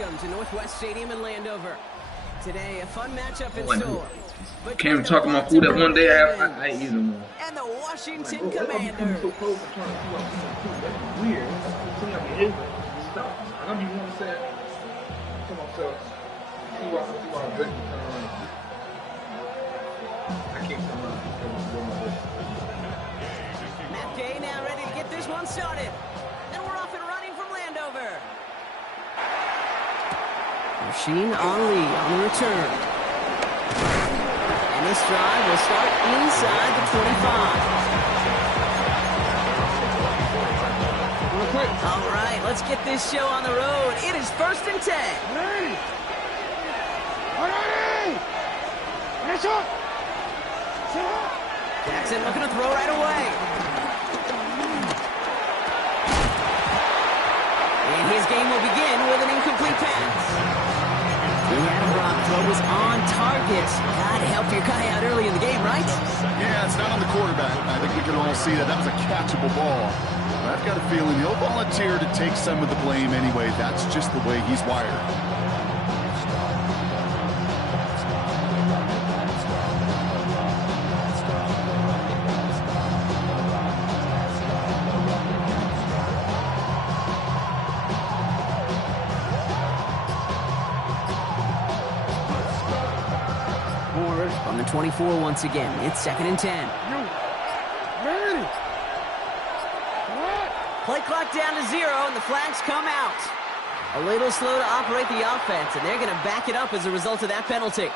Welcome to Northwest Stadium in Landover. Today, a fun matchup in store. Can't even talk about food that one day I eat them all. And the Washington Commanders. So close to trying to pull up that's weird. It seems like it is stuff. I don't even want to say it to myself. See why I'm drinking turn around. I can't turn around. Mack Med now ready to get this one started. And we're off and running from Landover. Machine Ali on the return. And this drive will start inside the 25. All right, let's get this show on the road. It is 1st and 10. Jackson looking to throw right away. And his game will begin with an incomplete pass. He had him blocked. Throw was on target. God help your guy out early in the game, right? Yeah, it's not on the quarterback. I think we can all see that was a catchable ball. But I've got a feeling he'll volunteer to take some of the blame anyway. That's just the way he's wired. From the 24 once again, it's 2nd and 10. Play clock down to 0, and the flags come out. A little slow to operate the offense, and they're going to back it up as a result of that penalty.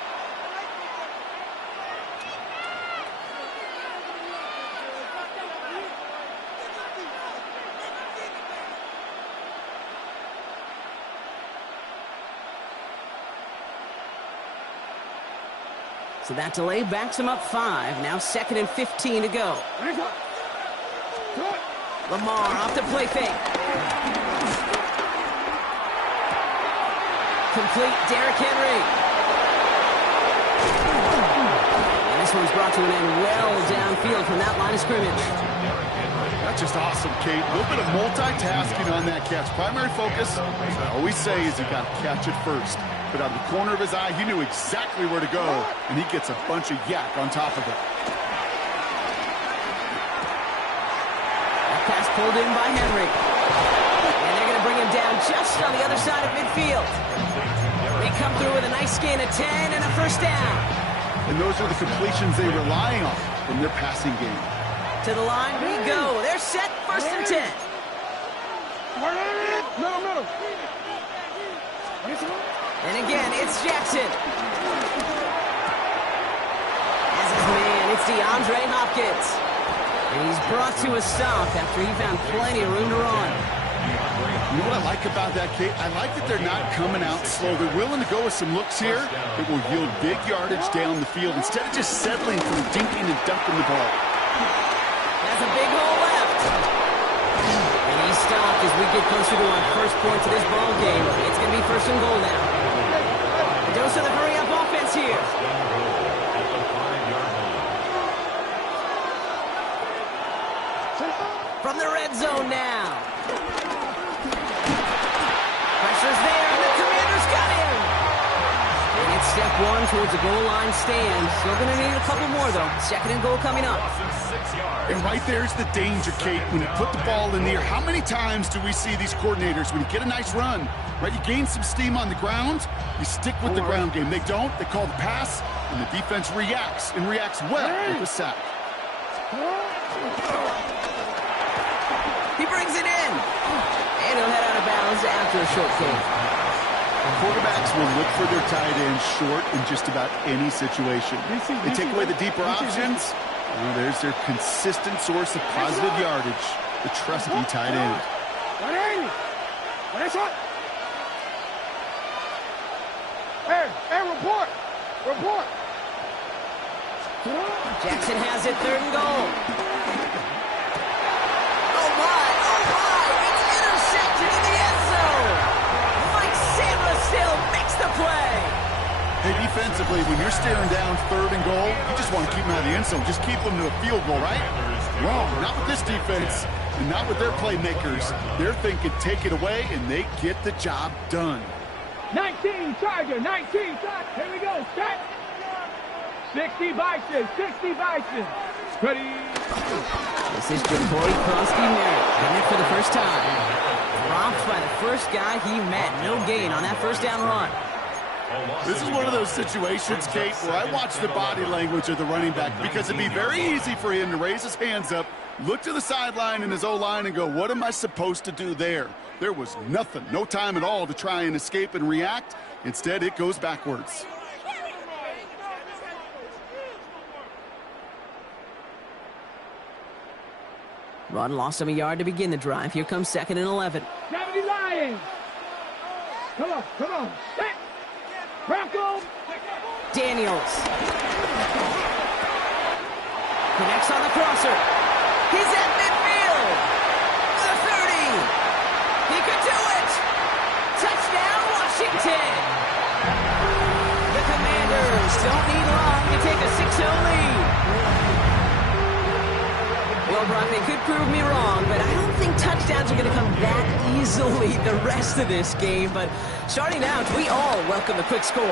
So that delay backs him up 5. Now 2nd and 15 to go. Lamar off the play fake. Complete, Derrick Henry. And this one's brought to an end well downfield from that line of scrimmage. That's just awesome, Kate. A little bit of multitasking on that catch. Primary focus, as I always say, is you got to catch it first. But out of the corner of his eye, he knew exactly where to go, and he gets a bunch of yak on top of it. That pass pulled in by Henry. And they're going to bring him down just on the other side of midfield. They come through with a nice gain of 10 and a 1st down. And those are the completions they rely on from their passing game. To the line we go. They're set, 1st and 10. Middle. And again, it's Jackson. As his man, it's DeAndre Hopkins. And he's brought to a stop after he found plenty of room to run. You know what I like about that, Kate? I like that they're not coming out slow. They're willing to go with some looks here that will yield big yardage down the field instead of just settling for dinking and dunking the ball. That's a big hole left. And he's stopped as we get closer to our first point to this ball game. It's going to be 1st and goal now. Dose of the hurry-up offense here. From the red zone now. Pressure's there, and the Commanders got him. And it's step 1 towards a goal line stand. Still going to need a couple more, though. 2nd and goal coming up. And right there's the danger, Kate. When you put the ball in the air, how many times do we see these coordinators, when you get a nice run, right, you gain some steam on the ground, you stick with the ground game. They don't. They call the pass, and the defense reacts, and reacts well with the sack. He brings it in. And he'll head out of bounds after a short gain. Quarterbacks will look for their tight end short in just about any situation. They take away the deeper options. Well, there's their consistent source of positive yardage, the trusty tight end. Report. Jackson has it, 3rd and goal. Oh my, it's intercepted in the end zone. Mike Sandler still makes the play. Hey, defensively, when you're staring down 3rd and goal, you just want to keep them out of the end zone. Just keep them to a field goal, right? Wrong. Not with this defense and not with their playmakers. They're thinking take it away, and they get the job done. 19, Tiger, 19, Tiger. Here we go, set. 60 Bison, 60 Bison. Ready. This is Jabari Kronsky-Merritt hitting it for the first time. Dropped by the first guy he met. No gain on that first down run. This is one of those situations, Kate, where I watch the body language of the running back because it'd be very easy for him to raise his hands up, look to the sideline in his O-line and go, what am I supposed to do there? There was nothing, no time at all to try and escape and react. Instead, it goes backwards. Run lost him a yard to begin the drive. Here comes 2nd and 11. 70 Lions. Come on, come on. Set. Bronco. Daniels. Connects on the crosser. He's at midfield. The 30. He could do it. Touchdown, Washington. The Commanders don't need long to take a 6-0 lead. Well, Brock, they could prove me wrong, but I don't think touchdowns are going to come that easily the rest of this game. But starting out, we all welcome the quick score.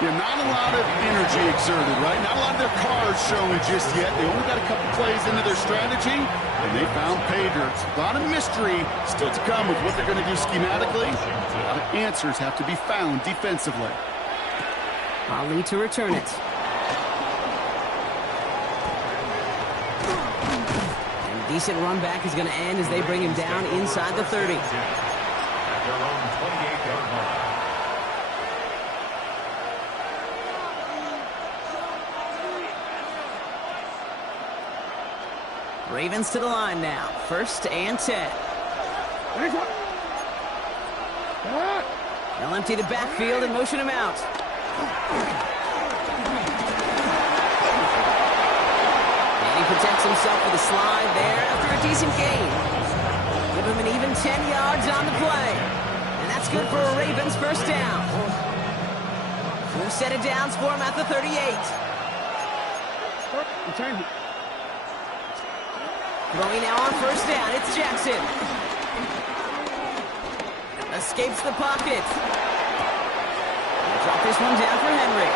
Yeah, not a lot of energy exerted, right? Not a lot of their cars showing just yet. They only got a couple plays into their strategy, and they found pay dirt. A lot of mystery still to come with what they're going to do schematically. A lot of answers have to be found defensively. Ali to return it. Decent run back is going to end as they bring him down inside the 30. At their own 28-yard line. Ravens to the line now. 1st and 10. They'll empty the backfield and motion him out. Protects himself with a slide there after a decent gain. Give him an even 10 yards on the play. And that's good for a Ravens 1st down. Full set of downs for him at the 38. Throwing now on 1st down, it's Jackson. Escapes the pocket. Drop this one down for Henry.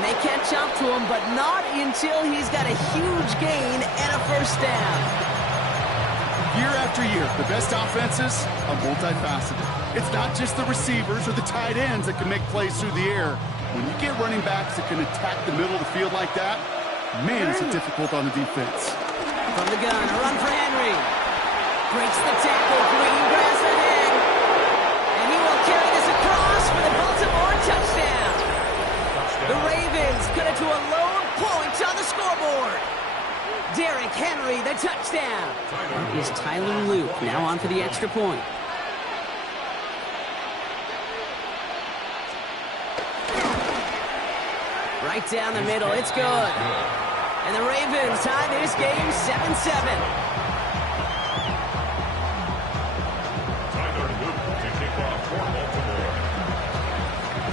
They catch up to him, but not until he's got a huge gain and a 1st down. Year after year, the best offenses are multifaceted. It's not just the receivers or the tight ends that can make plays through the air. When you get running backs that can attack the middle of the field like that, man, is it difficult on the defense. From the gun, a run for Henry. Breaks the tackle, green grass ahead. And he will carry this across for the Baltimore touchdown. The Ravens cut it to a lone point on the scoreboard. Derrick Henry, the touchdown. Is Tyler Luke now on for the extra point. Right down the middle, it's good. And the Ravens tie this game 7-7.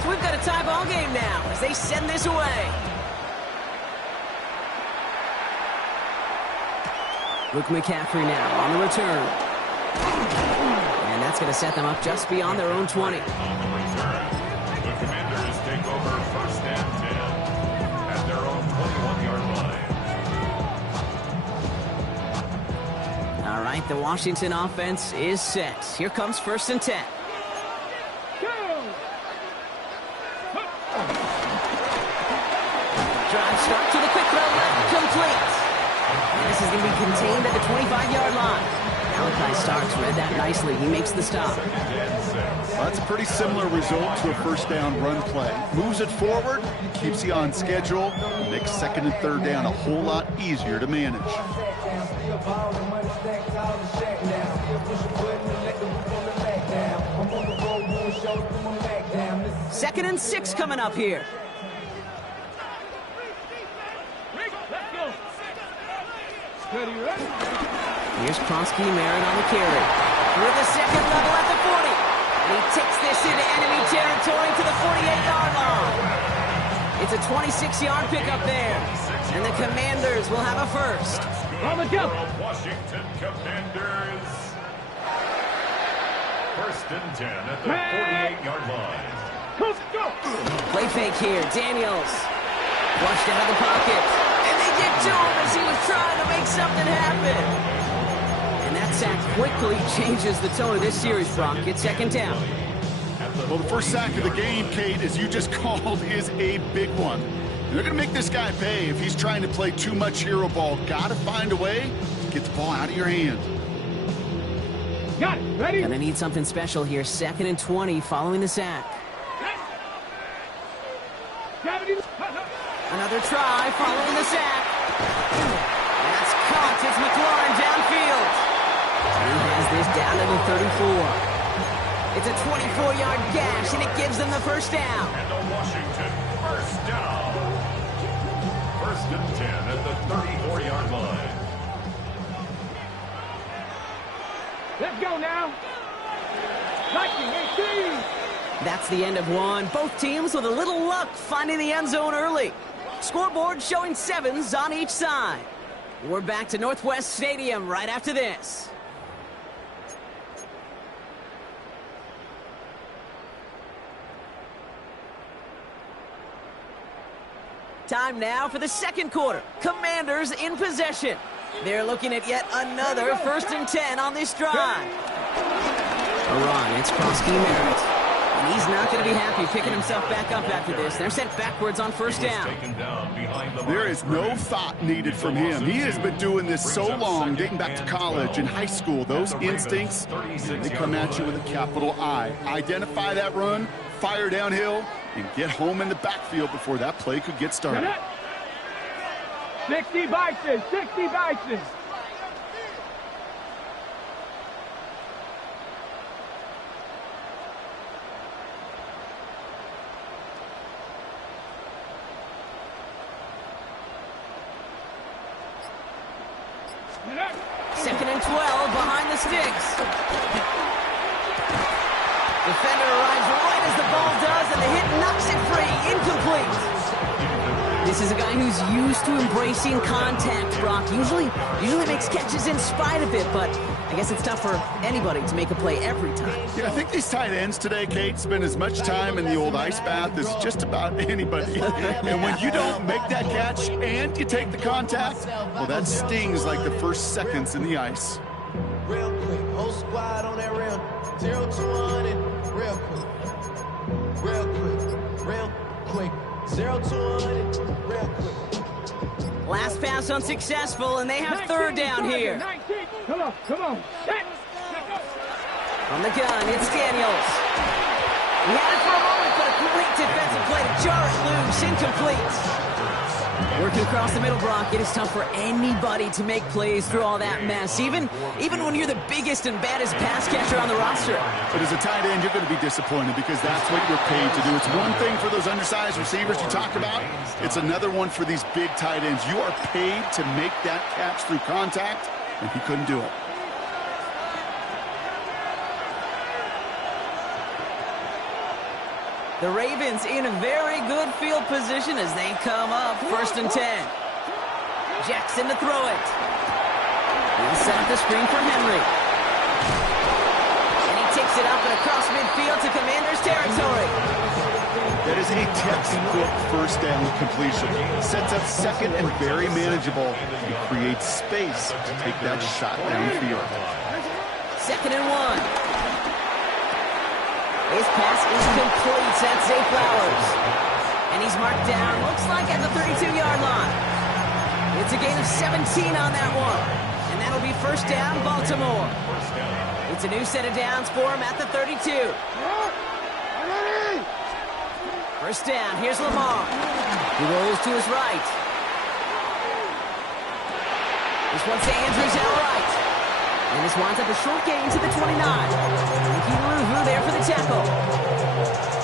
We've got a tie ball game now as they send this away. Luke McCaffrey now on the return. And that's going to set them up just beyond their own 20. On the return, the Commanders take over 1st and 10 at their own 21-yard line. All right, the Washington offense is set. Here comes 1st and 10. Drive start to the quick throw left, complete. And this is going to be contained at the 25-yard line. Malachi Starks read that nicely. He makes the stop. Well, that's a pretty similar result to a 1st down run play. Moves it forward, keeps you on schedule, makes 2nd and 3rd down a whole lot easier to manage. 2nd and 6 coming up here. Here's Kronsky-Merritt on the carry. With the 2nd level at the 40. And he takes this into enemy territory to the 48-yard line. It's a 26-yard pickup there. And the Commanders will have a 1st. On the jump. Washington Commanders. First and 10 at the 48-yard line. Go! Play fake here. Daniels. Flushed out of the pocket. And they get to him as he was trying to make something happen. And that sack quickly changes the tone of this series, Brock. It's second down. Well, the first sack of the game, Kate, as you just called, is a big one. They're going to make this guy pay if he's trying to play too much hero ball. Got to find a way to get the ball out of your hand. Got it. Ready? Gonna need something special here. Second and 20 following the sack. Another try following the sack. That's caught. It's McLaurin downfield. He has this down to the 34. It's a 24-yard gash, and it gives them the first down. And the Washington first down. First and 10 at the 34-yard line. Let's go now. Lightning 18. That's the end of one. Both teams with a little luck finding the end zone early. Scoreboard showing 7s on each side. We're back to Northwest Stadium right after this. Time now for the second quarter. Commanders in possession. They're looking at yet another first and 10 on this drive. A run. It's Krosky Merritt. And he's not going to be happy picking himself back up after this. They're sent backwards on first down. There is no thought needed from him. He has been doing this so long, dating back to college and high school. Those instincts, they come at you with a capital I. Identify that run, fire downhill, and get home in the backfield before that play could get started. 60 Bison, 60 Bison. Second and 12 behind the sticks. Defender arrives right as the ball does, and the hit knocks it free. Incomplete. This is a guy who's used to embracing contact, Brock. Usually makes catches in spite of it, but I guess it's tough for anybody to make a play every time. Yeah, I think these tight ends today, Kate, spend as much time in the old ice bath as just about anybody. And when you don't make that catch and you take the contact, well, that stings like the first seconds in the ice. Real quick, whole squad on that rail, 0 to 100, real quick, real quick, 0 to 100, real quick. Last pass unsuccessful, and they have third down here. 19. Come on. On the gun, it's Daniels. He had it for a moment, but a great defensive play to jar it loose, incomplete. Working across the middle, Brock, it is tough for anybody to make plays through all that mess, even when you're the biggest and baddest pass catcher on the roster. But as a tight end, you're going to be disappointed because that's what you're paid to do. It's one thing for those undersized receivers you talk about. It's another one for these big tight ends. You are paid to make that catch through contact, and he couldn't do it. The Ravens in a very good field position as they come up first and 10. Jackson to throw it. He'll set up the screen for Henry. And he takes it up and across midfield to Commanders territory. That is a textbook first down completion. Sets up second and very manageable. It creates space to take that shot downfield. Second and 1. His pass is complete. That's Zay Flowers. And he's marked down, looks like at the 32-yard line. It's a gain of 17 on that one. And that'll be first down, Baltimore. It's a new set of downs for him at the 32. First down, here's Lamar. He rolls to his right. This one's to Andrews outright. And this winds up a short gain to the 29. Ruvu there for the tackle.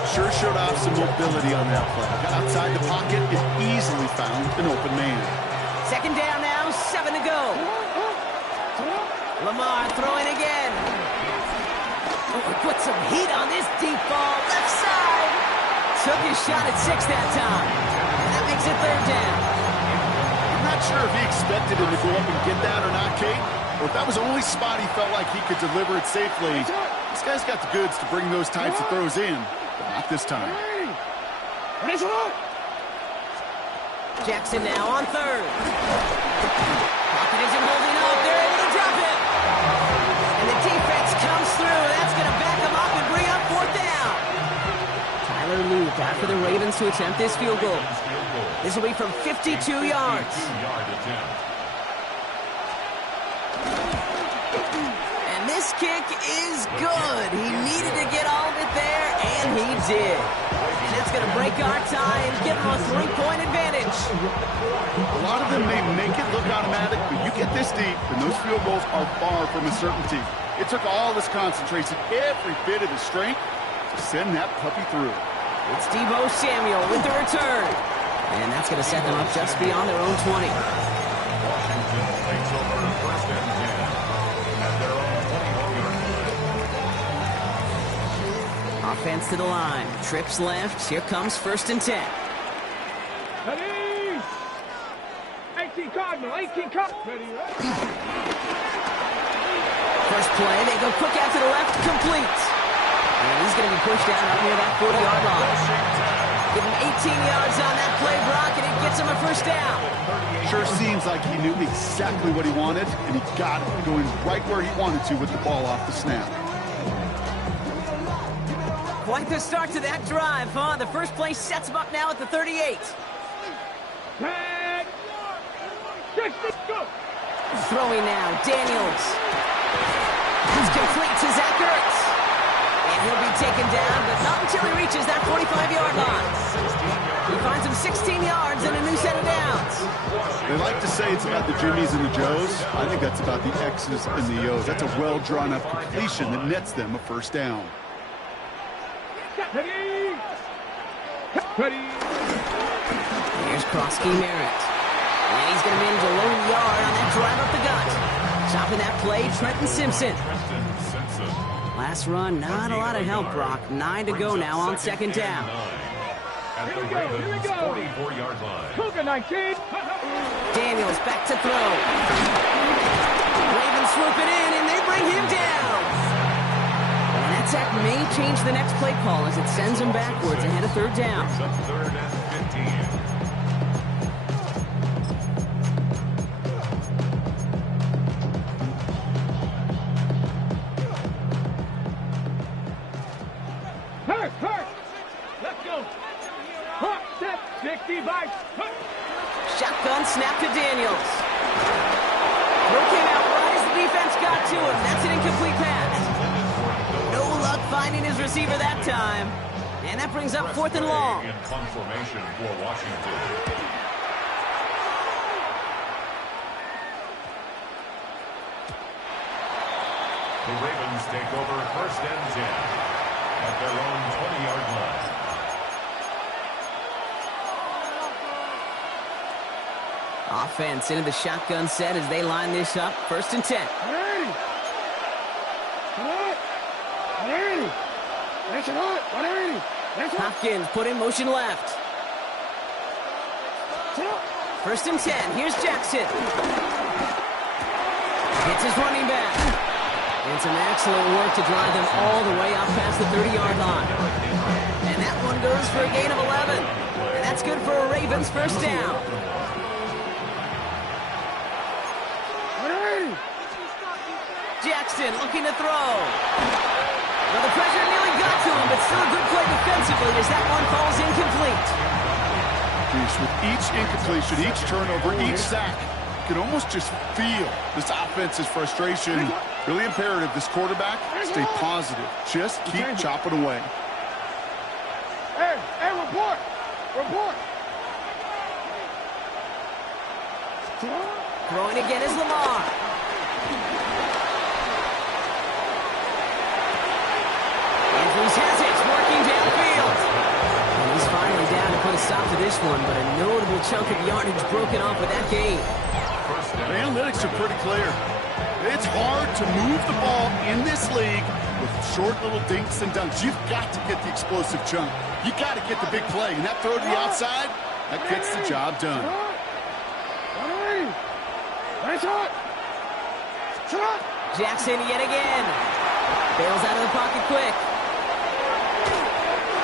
Sure showed off some mobility on that play. Got outside the pocket and easily found an open man. Second down now, 7 to go. Lamar throwing again. Oh, put some heat on this deep ball. Left side. Took his shot at 6 that time. And that makes it third down. I'm not sure if he expected him to go up and get that or not, Kate. Or if that was the only spot he felt like he could deliver it safely. This guy's got the goods to bring those types of throws in, but not this time. Jackson now on third. Pocket isn't holding up. They're able to drop it. And the defense comes through. That's going to back them up and bring up fourth down. Tyler Luke after the Ravens to attempt this field goal. This will be from 52 yards. And this kick is good. He needed to get all of it there, and he did. And that's going to break our tie and give them a 3-point advantage. A lot of them may make it look automatic, but you get this deep, and those field goals are far from a certainty. It took all this concentration, every bit of his strength, to send that puppy through. It's Deebo Samuel with the return. And that's going to set them up just beyond their own 20. Washington takes over first and 10 at their own 20-yard line. Offense to the line. Trips left. Here comes first and 10. Ready? 18 Cardinal, 18 Cardinal. Ready, First play, they go quick out to the left, complete. And he's going to be pushed down up near that 40-yard line. Give him 18 yards on that play, Brock, and it gets him a first down. Sure seems like he knew exactly what he wanted, and he got it going right where he wanted to with the ball off the snap. Quite the start to that drive, huh? The first play sets him up now at the 38. 10, 60, go. Throwing now, Daniels. It's complete to Zach Ertz. And he'll be taken down, but not until he reaches that 45-yard line. He finds him 16 yards and a new set of downs. They like to say it's about the Jimmies and the Joes. I think that's about the X's and the O's. That's a well-drawn-up completion that nets them a first down. Ready? Ready? Here's Krosky Merritt. And he's going to manage a low yard on that drive up the gut. Chopping that play, Trenton Simpson. Last run, not a lot of help, Brock. 9 to go now on second down. At the Ravens' 44-yard line. Cougar 19. Daniels back to throw. Ravens swoop it in, and they bring him down. And that sack may change the next play call as it sends him backwards ahead of third down. It's up third and 15. Hurt. Let's go. Hot, set, 60 by. Shotgun snap to Daniels. Throw came out right as the defense got to him. That's an incomplete pass. No luck finding his receiver that time. And that brings up fourth and long. In conformation for Washington. The Ravens take over first and 10 at their own 20-yard line. Offense into the shotgun set as they line this up. First and 10. Ready. Ready. That's it hot. Ready. That's hot. Hopkins put in motion left. First and 10. Here's Jackson. Hits his running back. And some excellent work to drive them all the way up past the 30-yard line. And that one goes for a gain of 11. And that's good for a Ravens first down. Jackson looking to throw. Well, the pressure nearly got to him, but still a good play defensively as that one falls incomplete. With each incompletion, each turnover, each sack, you can almost just feel this offense's frustration. Really imperative, this quarterback, stay positive. Just keep chopping away. Hey, report. Throwing again is Lamar. Andrews has it, working downfield. And he's finally down to put a stop to this one, but a notable chunk of yardage broken off with that gain. The analytics are pretty clear. It's hard to move the ball in this league with short little dinks and dunks. You've got to get the explosive chunk. You got to get the big play. And that throw to the outside, that gets the job done. Jackson yet again. Bails out of the pocket quick.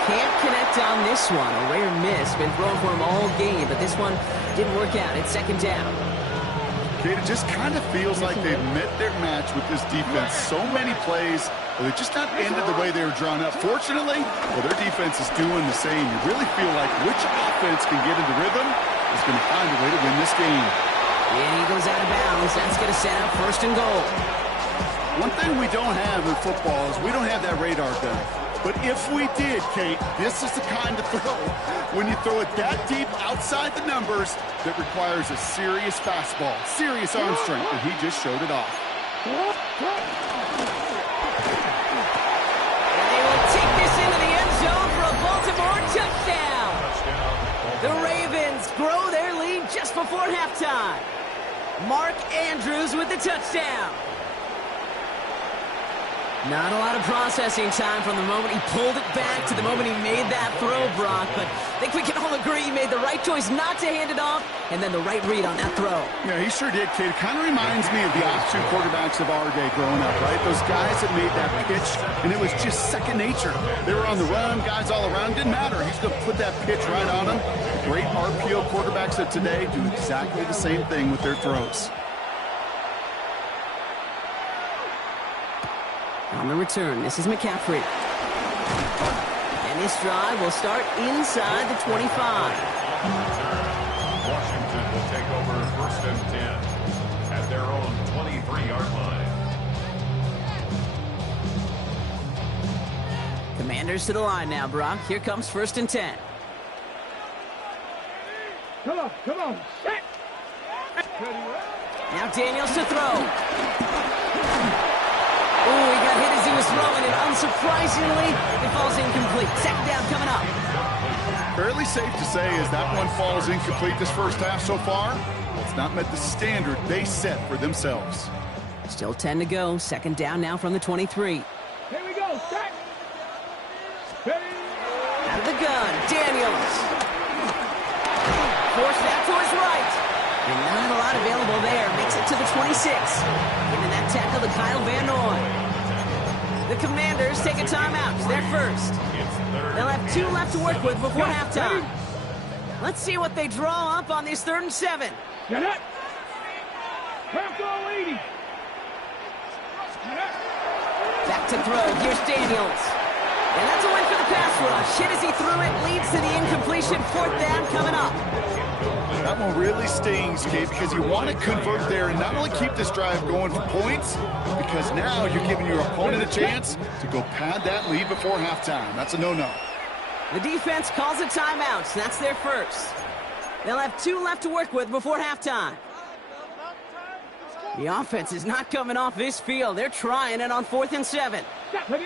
Can't connect on this one. A rare miss. Been thrown for him all game, but this one didn't work out. It's second down. Kate, it just kind of feels like they've met their match with this defense. So many plays, but they just not ended the way they were drawn up. Fortunately, well, their defense is doing the same. You really feel like which offense can get into rhythm is going to find a way to win this game. And he goes out of bounds. That's going to set up first and goal. One thing we don't have in football is we don't have that radar gun. But if we did, Kate, this is the kind of throw, when you throw it that deep outside the numbers, that requires a serious fastball, serious arm strength, and he just showed it off. And they will take this into the end zone for a Baltimore touchdown. The Ravens grow their lead just before halftime. Mark Andrews with the touchdown. Not a lot of processing time from the moment he pulled it back to the moment he made that throw, Brock. But I think we can all agree he made the right choice not to hand it off, and then the right read on that throw. Yeah, he sure did, kid. Kind of reminds me of the option quarterbacks of our day growing up, right? Those guys that made that pitch, and it was just second nature. They were on the run, guys all around. Didn't matter. He's going to put that pitch right on them. Great RPO quarterbacks of today do exactly the same thing with their throws. On the return, this is McCaffrey. And this drive will start inside the 25. Washington will take over first and 10 at their own 23-yard line. Commanders to the line now, Brock. Here comes first and 10. Come on, set. Now Daniels to throw. Ooh, he got hit as he was throwing it. Unsurprisingly, it falls incomplete. Second down coming up. Fairly safe to say as that one falls incomplete this first half so far, it's not met the standard they set for themselves. Still 10 to go. Second down now from the 23. Here we go, set. Ready. Out of the gun, Daniels. Forced that to his right. And not a lot available there. Makes it to the 26. Giving that tackle to Kyle Van Noy. The Commanders take a timeout. They're first. They'll have 2 left to work with before halftime. Let's see what they draw up on this 3rd and 7. Get it. Half goal 80. Back to throw. Here's Daniels. And that's a win for the pass rush. Hit as he threw it. Leads to the incompletion. 4th down coming up. That one really stings, Kate, because you want to convert there and not only keep this drive going for points, because now you're giving your opponent a chance to go pad that lead before halftime. That's a no-no. The defense calls a timeout. That's their first. They'll have 2 left to work with before halftime. The offense is not coming off this field. They're trying it on 4th and 7. And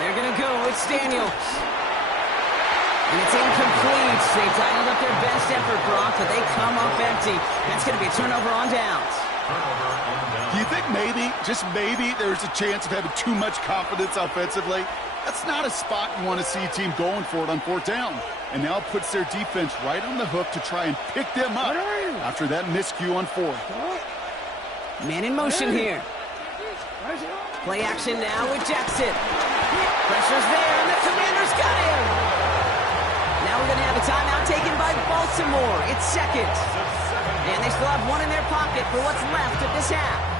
they're going to go with Daniels. And it's incomplete. They dialed up their best effort, Brock, but they come up empty. That's going to be a turnover on downs. Do you think maybe, just maybe, there's a chance of having too much confidence offensively? That's not a spot you want to see a team going for it on 4th down. And now it puts their defense right on the hook to try and pick them up after that miscue on 4th. Man in motion here. Play action now with Jackson. Pressure's there, and the Commanders got him. Now we're going to have a timeout taken by Baltimore. It's second. And they still have 1 in their pocket for what's left of this half.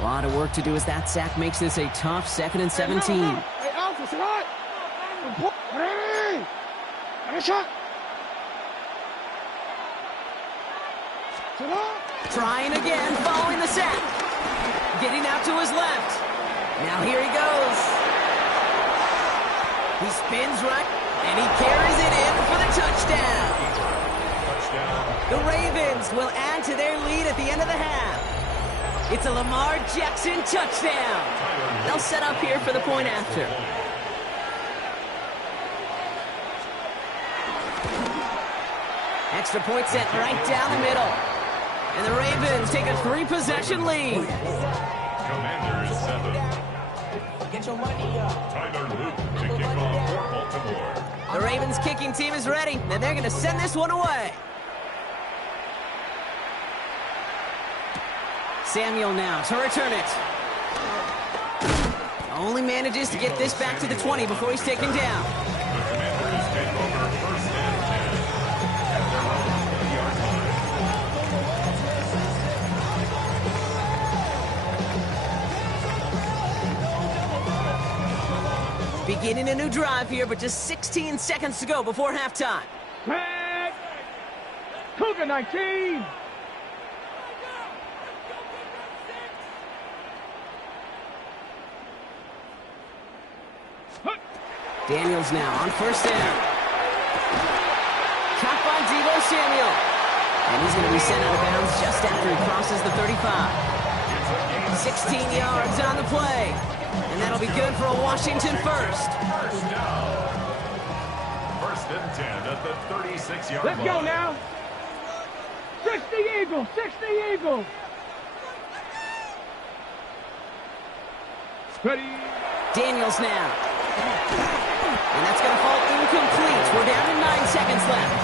A lot of work to do as that sack makes this a tough 2nd and 17. Trying again, following the sack. Getting out to his left. Now here he goes. He spins right, and he carries it in for the touchdown. The Ravens will add to their lead at the end of the half. It's a Lamar Jackson touchdown. They'll set up here for the point after. Extra point sent right down the middle. And the Ravens take a 3-possession lead. Commanders 7. Get your money up. Tyler Luke to kick off for Baltimore. The Ravens kicking team is ready, and they're going to send this one away. Samuel now to return it. Only manages to get this back to the 20 before he's taken down. The Commanders take over first and 10 at their own 20-yard line. Beginning a new drive here, but just 16 seconds to go before halftime. Tag. Cougar 19. Daniels now on first down. Caught by Deebo Samuel. And he's going to be sent out of bounds just after he crosses the 35. 16 yards on the play. And that'll be good for a Washington first. First down. First and 10 at the 36-yard line. Let's go now. 60 Eagles, 60 Eagles. Ready. Daniels now. And that's going to fall incomplete. We're down to 9 seconds left.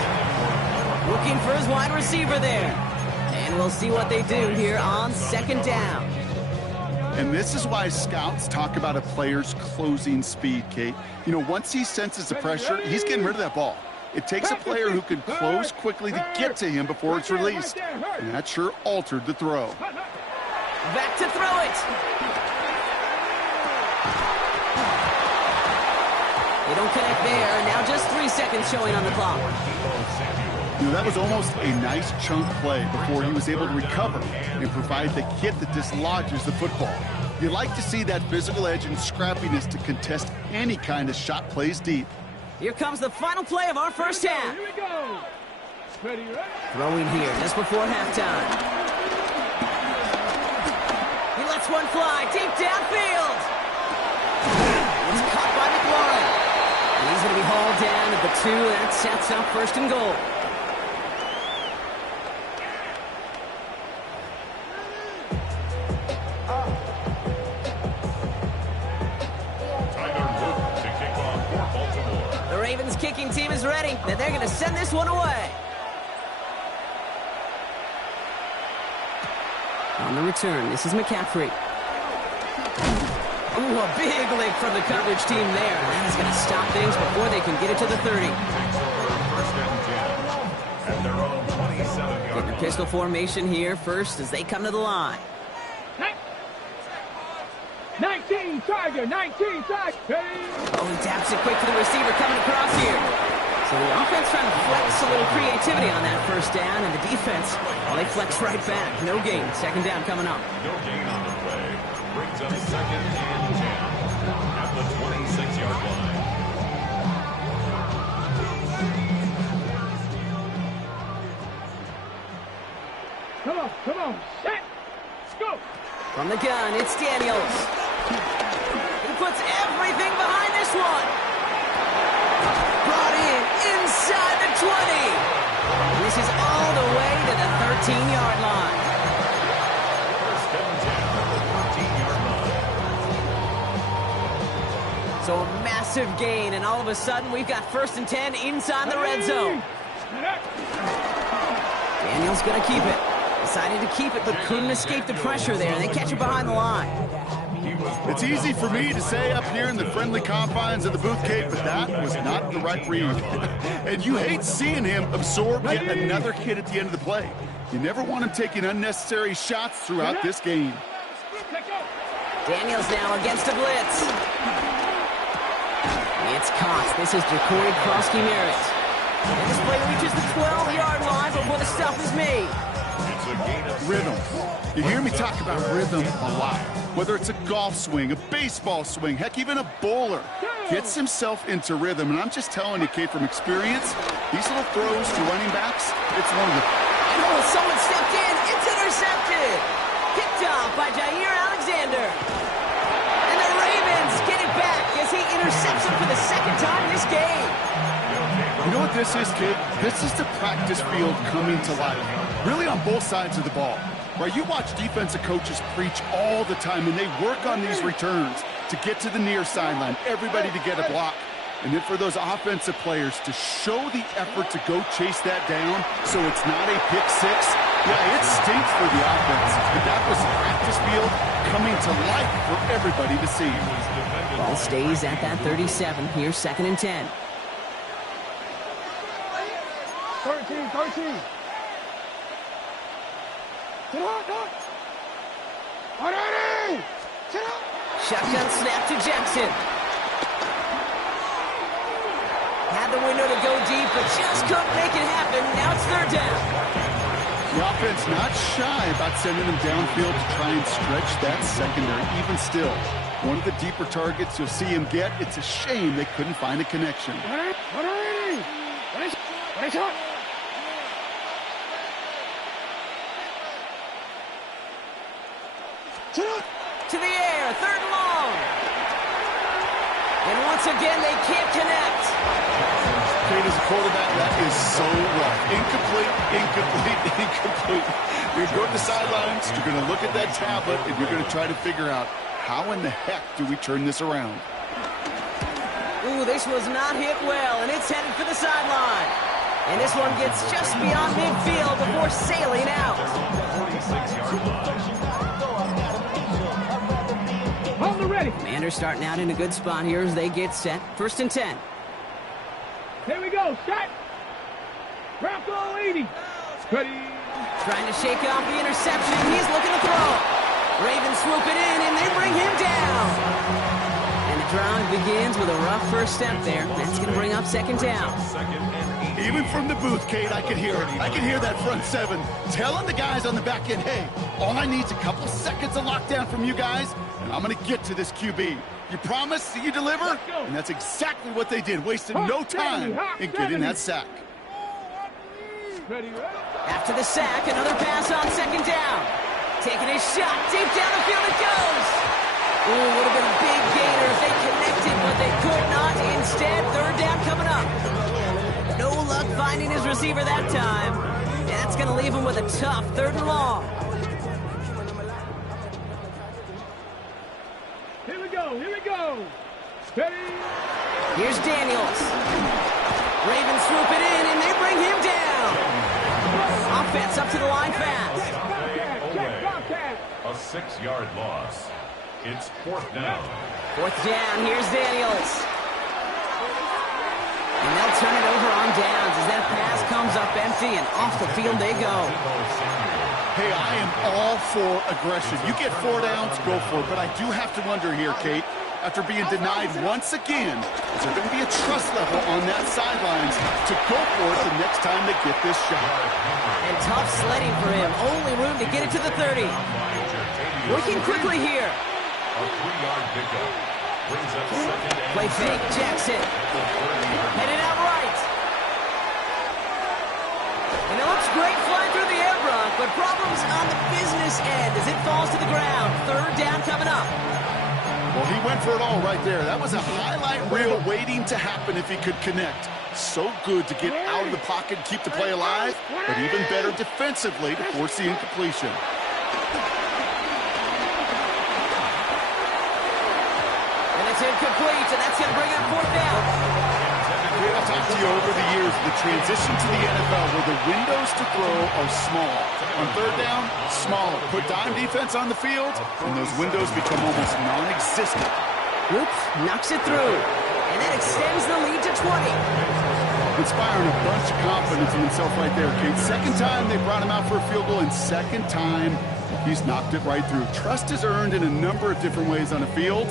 Looking for his wide receiver there. And we'll see what they do here on second down. And this is why scouts talk about a player's closing speed, Kate. You know, once he senses the pressure, he's getting rid of that ball. It takes a player who can close quickly to get to him before it's released. And that sure altered the throw. Back to throw it. They don't connect there, and now just 3 seconds showing on the clock. You know, that was almost a nice chunk play before he was able to recover and provide the hit that dislodges the football. You like to see that physical edge and scrappiness to contest any kind of shot plays deep. Here comes the final play of our first half. Here we go. Ready, ready. Throwing here just before halftime. He lets one fly deep downfield. It's caught by McLaurin. He's going to be hauled down at the 2. That sets up first and goal. Tyler Luke to kick off for Baltimore. The Ravens kicking team is ready, and they're going to send this one away. On the return, this is McCaffrey. Ooh, a big lick from the coverage team there. And that is going to stop things before they can get it to the 30. Takes over first and 10 at their own 27-yard Getting line. pistol formation here first as they come to the line. 19 Tiger, 19 Tiger. Ready. Oh, he taps it quick to the receiver coming across here. So the offense trying to flex a little creativity on that first down, and the defense, well, they flex right back. No gain. Second down coming up. No gain on the play. Brings up second and 10 at the 26-yard line. Come on, set, let's go. From the gun, it's Daniels. He puts everything behind this one. Brought in inside the 20. And this is all the way to the 13-yard line. First and 10 at the 14-yard line. So a massive gain, and all of a sudden we've got first and 10 inside the red zone. Daniels going to keep it. Decided to keep it, but couldn't escape the pressure there, and they catch it behind the line. It's easy for me to say up here in the friendly confines of the booth, Kate, but that was not the right read. And you hate seeing him absorb yet another hit at the end of the play. You never want him taking unnecessary shots throughout this game. Daniels now against a blitz. It's caught. This is Jacory Krosky-Merritt. And this play reaches the 12-yard line before the stuff is made. It's a gain of Rhythm. You hear me talk about rhythm a lot. Whether it's a golf swing, a baseball swing, heck, even a bowler gets himself into rhythm. And I'm just telling you, Kate, from experience, these little throws to running backs, it's one of the... Oh, someone stepped in. It's intercepted. Picked off by Jair Alexander. And the Ravens get it back as he intercepts him for the second time this game. You know what this is, kid? This is the practice field coming to life, really on both sides of the ball. Right, you watch defensive coaches preach all the time, and they work on these returns to get to the near sideline, everybody to get a block. And then for those offensive players to show the effort to go chase that down so it's not a pick six, yeah, it stinks for the offense. But that was practice field coming to life for everybody to see. Ball stays at that 37. Here's 2nd and 10. 13. Sit up. Shotgun snap to Jackson. Had the window to go deep, but just couldn't make it happen. Now it's 3rd down. The offense not shy about sending them downfield to try and stretch that secondary. Even still, one of the deeper targets you'll see him get. It's a shame they couldn't find a connection. To the air, 3rd and long. And once again, they can't connect. Kate, as a quarterback, that is so rough. Incomplete. You're going to the sidelines, you're going to look at that tablet, and you're going to try to figure out how in the heck do we turn this around. Ooh, this was not hit well, and it's headed for the sideline. And this one gets just beyond midfield before sailing out. 46-yard line. Hold the ready. Commanders starting out in a good spot here as they get set. 1st and 10. Here we go. Set. Wrap all 80. Ready. Trying to shake off the interception. He's looking to throw. Ravens swoop it in, and they bring him down. And the drive begins with a rough first step there. That's going to bring up 2nd down. Even from the booth, Kate, I can hear it. I can hear that front 7 telling the guys on the back end, hey, all I need is a couple seconds of lockdown from you guys, and I'm going to get to this QB. You promise that you deliver? And that's exactly what they did, wasted no time in getting that sack. Ready. After the sack, another pass on 2nd down. Taking a shot, deep down the field it goes. Ooh, would have been a big gainer if they connected, but they could not. Instead, 3rd down coming up. No luck finding his receiver that time. And that's going to leave him with a tough 3rd and long. Here we go. Ready. Here's Daniels. Ravens swoop it in, and they bring him down. Offense up to the line fast. A 6-yard loss. It's 4th down. 4th down, here's Daniels. And they'll turn it over on downs as that pass comes up empty, and off the field they go. Hey, I am all for aggression. You get 4 downs, go for it. But I do have to wonder here, Kate, after being denied once again, is there going to be a trust level on that sidelines to go for it the next time they get this shot? And tough sledding for him. Only room to get it to the 30. Working quickly here. A 3-yard pickup. Brings up 2nd and Play fake, Jackson. Headed out right. And it looks great flying through the air, Brock, but problems on the business end as it falls to the ground. 3rd down coming up. Well, he went for it all right there. That was a highlight reel waiting to happen if he could connect. So good to get out of the pocket and keep the play alive, but even better defensively to force the incompletion. And it's incomplete, and that's going to bring up 4th down. I've talked to you over the years, the transition to the NFL where the windows to throw are small. On 3rd down, smaller. Put dime defense on the field, and those windows become almost non-existent. Oops, knocks it through. And that extends the lead to 20. Inspiring a bunch of confidence in himself right there, Kate. 2nd time they brought him out for a field goal, and 2nd time he's knocked it right through. Trust is earned in a number of different ways on a field.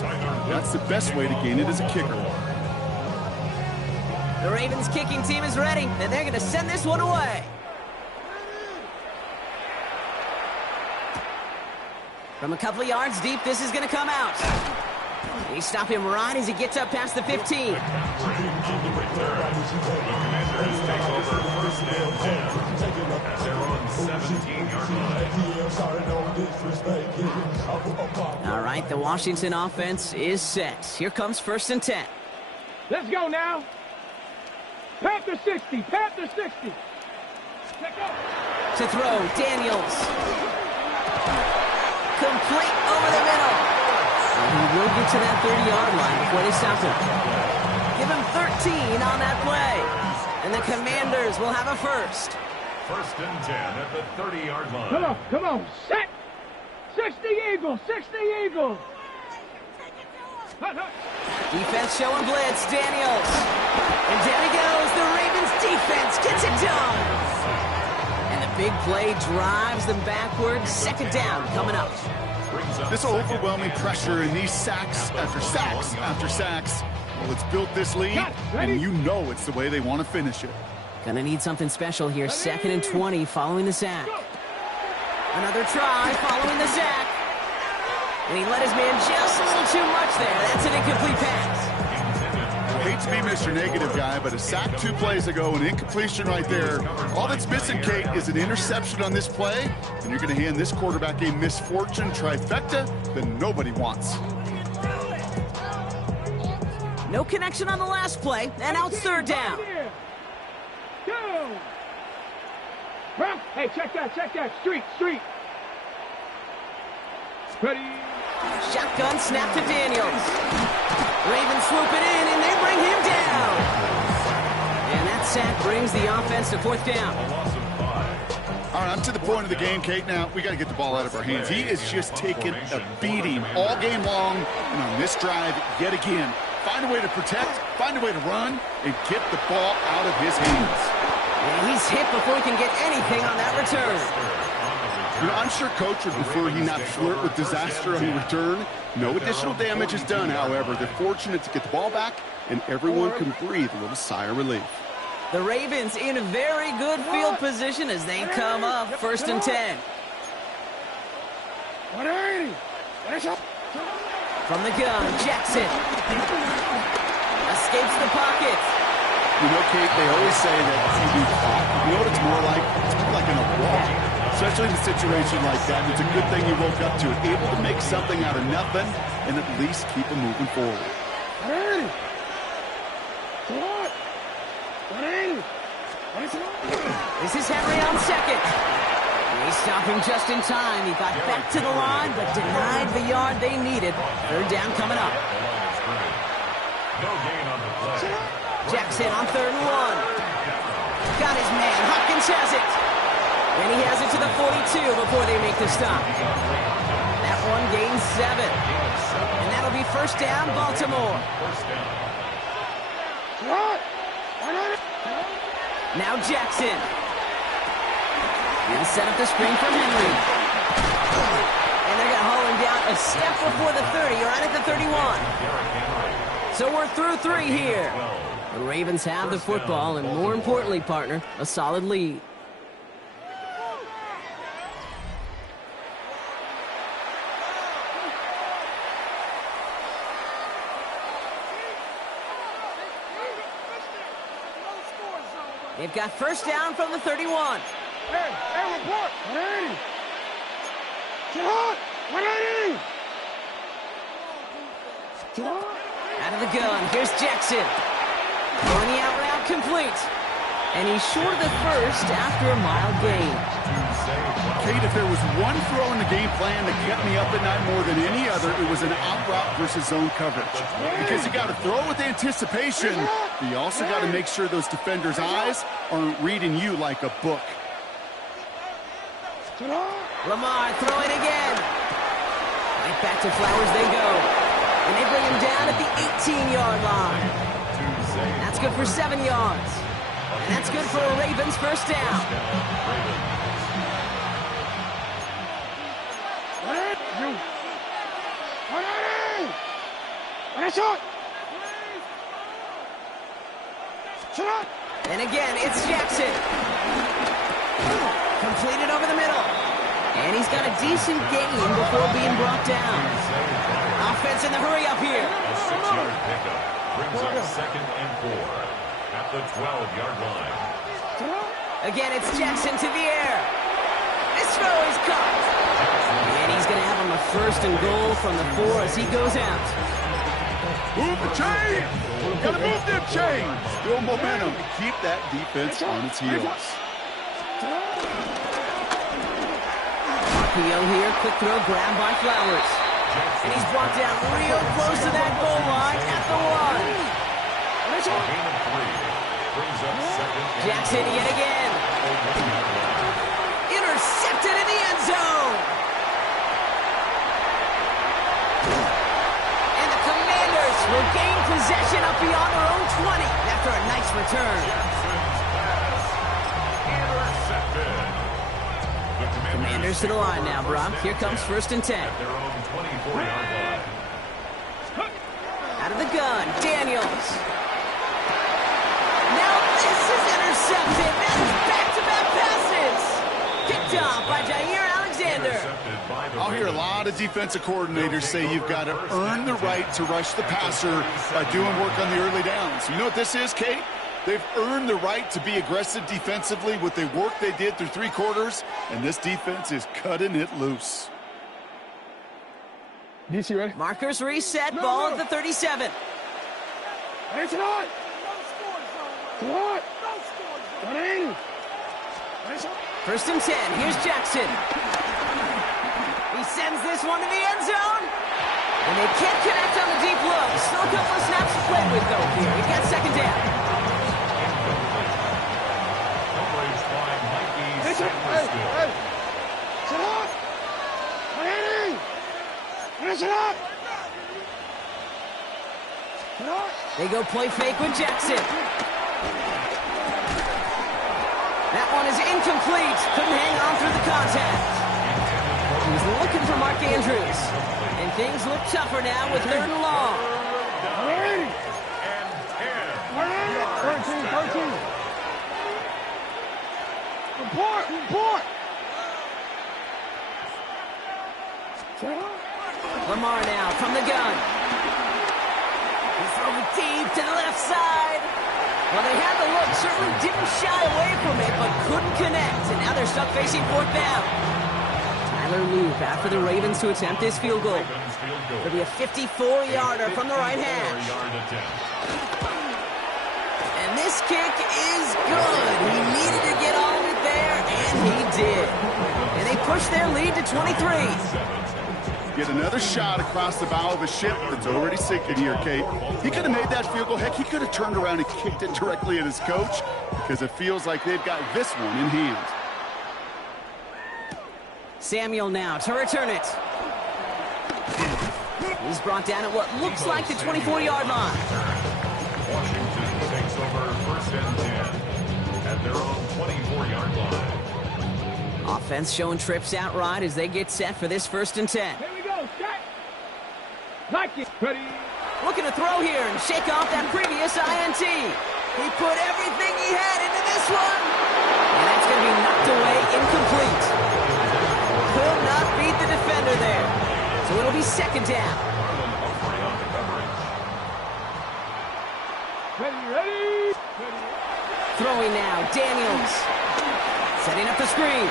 That's the best way to gain it as a kicker. The Ravens kicking team is ready, and they're going to send this one away. From a couple of yards deep, this is going to come out. They stop him right as he gets up past the 15. The Commanders take over 1st and 10 at their own 17-yard line. All right, the Washington offense is set. Here comes 1st and 10. Let's go now. Panther 60. Panther 60. Check out. To throw, Daniels. Complete over the middle. And he will get to that 30-yard line before they stop him. Give him 13 on that play. And the Commanders will have a first. First and 10 at the 30-yard line. Come on, set. 60 Eagles, 60 Eagles. Defense showing blitz, Daniels. And down he goes. The Ravens defense gets it done. And the big play drives them backwards. Second down coming up. This overwhelming pressure and these sacks after sacks after sacks. Well, it's built this lead, and you know it's the way they want to finish it. Gonna need something special here. Second and 20 following the sack. Another try following the sack. And he let his man just a little too much there. That's an incomplete pass. I hate to be Mr. Negative guy, but a sack 2 plays ago, an incompletion right there. All that's missing, Kate, is an interception on this play, and you're going to hand this quarterback a misfortune trifecta that nobody wants. No connection on the last play, and now it's third down. Hey, check that. Street. Ready. Shotgun snap to Daniels. Ravens swoop it in, and they bring him down. And that sack brings the offense to fourth down. All right, I'm to the point of the game, Kate. Now, we got to get the ball out of our hands. He is just taking a beating all game long, and on this drive, yet again. Find a way to protect, find a way to run, and get the ball out of his hands. And he's hit before he can get anything on that return. You know, I'm sure Coach would prefer he not flirt with disaster on the return. No additional damage is done, however. They're fortunate to get the ball back, and everyone can breathe a little sigh of relief. The Ravens in very good field position as they come up first and 10. From the gun, Jackson. Escapes the pocket. You know, Kate, they always say that QB clock. You know what it's more like? It's more like in a walk. Especially in a situation like that. It's a good thing you woke up to it. Able to make something out of nothing and at least keep them moving forward. This is Henry on second. They stop him just in time. He got back to the line, but denied the yard they needed. Third down coming up. No gain on the play. Jackson on 3rd and 1. Got his man. Hopkins has it. And he has it to the 42 before they make the stop. That one gains 7. And that'll be first down, Baltimore. Now Jackson. He'll set up the screen for Henry. And they're going to haul him down a step before the 30, or right at the 31. So we're through 3 here. The Ravens have the football, and more importantly, partner, a solid lead. They've got first down from the 31. Hey, report. 180. Jihad, 180. Out of the gun, here's Jackson. Throwing the out route complete. And he's short of the first after a mild gain. Kate, if there was one throw in the game plan that kept me up at night more than any other, it was an out route versus zone coverage. Because you got to throw with anticipation, but you also got to make sure those defenders' eyes aren't reading you like a book. Lamar throwing again. Right back to Flowers they go. And they bring him down at the 18-yard line. That's good for 7 yards. And that's good for a Ravens first down. And again, it's Jackson. Completed over the middle. And he's got a decent gain before being brought down. Offense in the hurry up here. A 6-yard pickup brings up 2nd and 4 at the 12-yard line. Again, it's Jackson to the air. This throw is caught. And he's going to have him a 1st and goal from the 4 as he goes out. Move the chain! Gotta move them chains! Build momentum. Keep that defense on its heels. RPO here, quick throw, grabbed by Flowers. And he's brought down real close to that goal line at the 1. Jackson yet again. Intercepted in the end zone. And the Commanders will gain possession up beyond their own 20 after a nice return. Commanders to the line now, Brock. Here comes 1st and 10. Their own 24-yard line. Out of the gun, Daniels. Now this is intercepted. That is back-to-back passes. Picked off by Jair Alexander. I'll hear a lot of defensive coordinators say you've got to earn the right to rush the passer by doing work on the early downs. You know what this is, Kate? They've earned the right to be aggressive defensively with the work they did through 3 quarters, and this defense is cutting it loose. DC ready? Markers reset, ball at the 37. It's not. What? 180. 1st and 10. Here's Jackson. He sends this one to the end zone. And they can't connect on the deep look. Still a couple of snaps to play with, though, here. He got 2nd down. Hey. Sit up. 180. Finish it up. Sit up. They go play fake with Jackson. That one is incomplete. Couldn't hang on through the contact. He was looking for Mark Andrews. And things look tougher now with 3rd and long. 180. 13. Report. Lamar now from the gun. He's throwing deep to the left side. Well, they had the look, certainly didn't shy away from it, but couldn't connect. And now they're stuck facing 4th down. Tyler Loop after the Ravens to attempt this field goal. It'll be a 54-yarder from the right hash. And this kick is good. He needed to get all of it there, and he did. And they push their lead to 23. Get another shot across the bow of a ship that's already sinking here, Kate. He could have made that field goal. Heck, he could have turned around and kicked it directly at his coach because it feels like they've got this one in hand. Samuel now to return it. He's brought down at what looks like the 24-yard line. Washington takes over 1st and 10 at their own 24-yard line. Offense showing trips outright as they get set for this 1st and 10. Here we go. Set. Like it. Ready. Looking to throw here and shake off that previous INT. He put everything he had into this one. And that's going to be knocked away incomplete. Could not beat the defender there. So it'll be 2nd down. Ready. Throwing now, Daniels. Setting up the screen.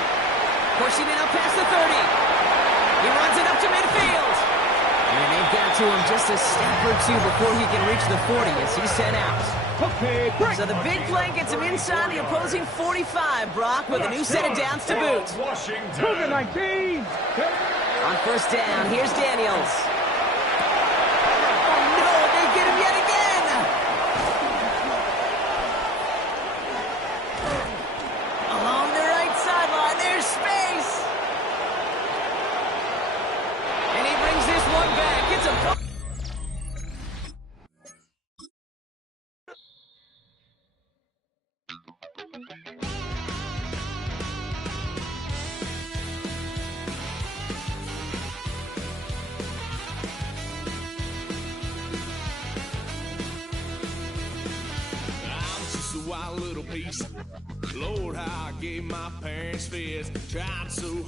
Pushing it up past the 30. He runs it up to midfield. And they've got to him just a step or two before he can reach the 40 as he's sent out. Okay, break. So the big play gets him inside the opposing 45, Brock, with a new set of downs to boot. Cougar 19. On 1st down, here's Daniels. Oh, no, they get him yet again. Along the right sideline, there's space. And he brings this one back. It's a... Wild little piece. Lord, how I gave my parents fist. Tried so hard.